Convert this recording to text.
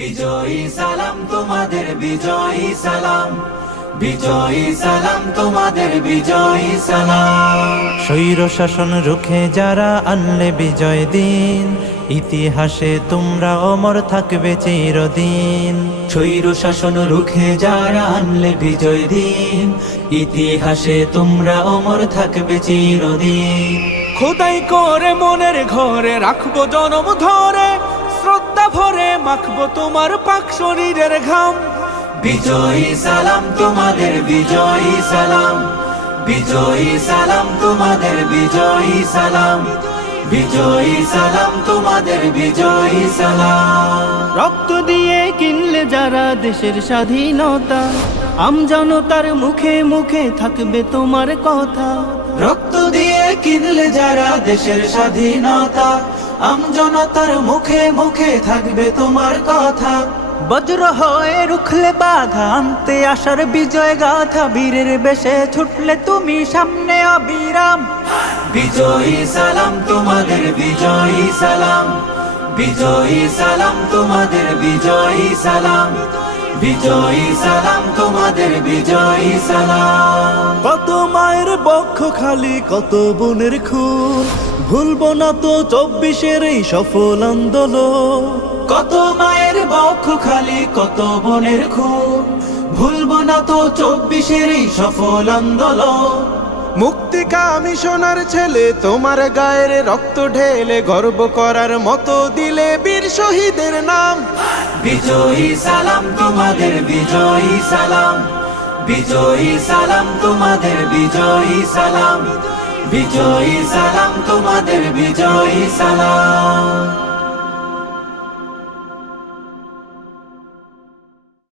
বিজয়ী সালাম তোমাদের, বিজয়ী সালাম, বিজয়ী সালাম তোমাদের, বিজয়ী সালাম। স্বৈর শাসন রুখে যারা আনলে বিজয় দিন, ইতিহাসে তোমরা অমর থাকবে চিরদিন। স্বৈর শাসন রুখে যারা আনলে বিজয় দিন, ইতিহাসে তোমরা অমর থাকবে চিরদিন। খোদাই করে মনের ঘরে রাখবো জনম ধরে, শ্রদ্ধা ভরে মাখবো তোমার পাক শরীরের ঘাম। বিজয়ী সালাম তোমাদের, বিজয়ী সালাম, বিজয়ী সালাম তোমাদের, বিজয়ী সালাম, বিজয়ী সালাম তোমাদের, বিজয়ী সালাম। রক্ত দিয়ে কিনলে যারা দেশের স্বাধীনতা, আমজনতার মুখে মুখে থাকবে তোমার কথা। রক্ত দিয়ে কিনলে যারা দেশের স্বাধীনতা, আমজনতার মুখে মুখে থাকবে তোমার কথা। বজ্র হয়ে রুখলে বাধা, আনতে আসার বিজয় গাথা, বীরের বেশে ছুটলে তুমি সামনে অবিরাম। বিজয়ী সালাম তোমাদের, বিজয়ী সালাম, বিজয়ী সালাম তোমাদের, বিজয়ী সালাম, বিজয়ী সালাম তোমাদের, বিজয়ী সালাম। কত মায়ের বক্ষ খালি, কত বোনের খুন, ভুলবো না তো 24-এর এই সফল আন্দোলন। কত মায়ের বক্ষ খালি, কত বোনের খুন, ভুলবো না তো 24-এর এই সফল আন্দোলন। মুক্তিকামী সোনার ছেলে তোমার গায়ের রক্ত ঢেলে, গর্ব করার মতো দিলে বীর শহীদের নাম। বিজয়ী সালাম তোমাদের, বিজয়ী সালাম, বিজয়ী সালাম তোমাদের, বিজয়ী সালাম, বিজয়ী সালাম তোমাদের, বিজয়ী সালাম।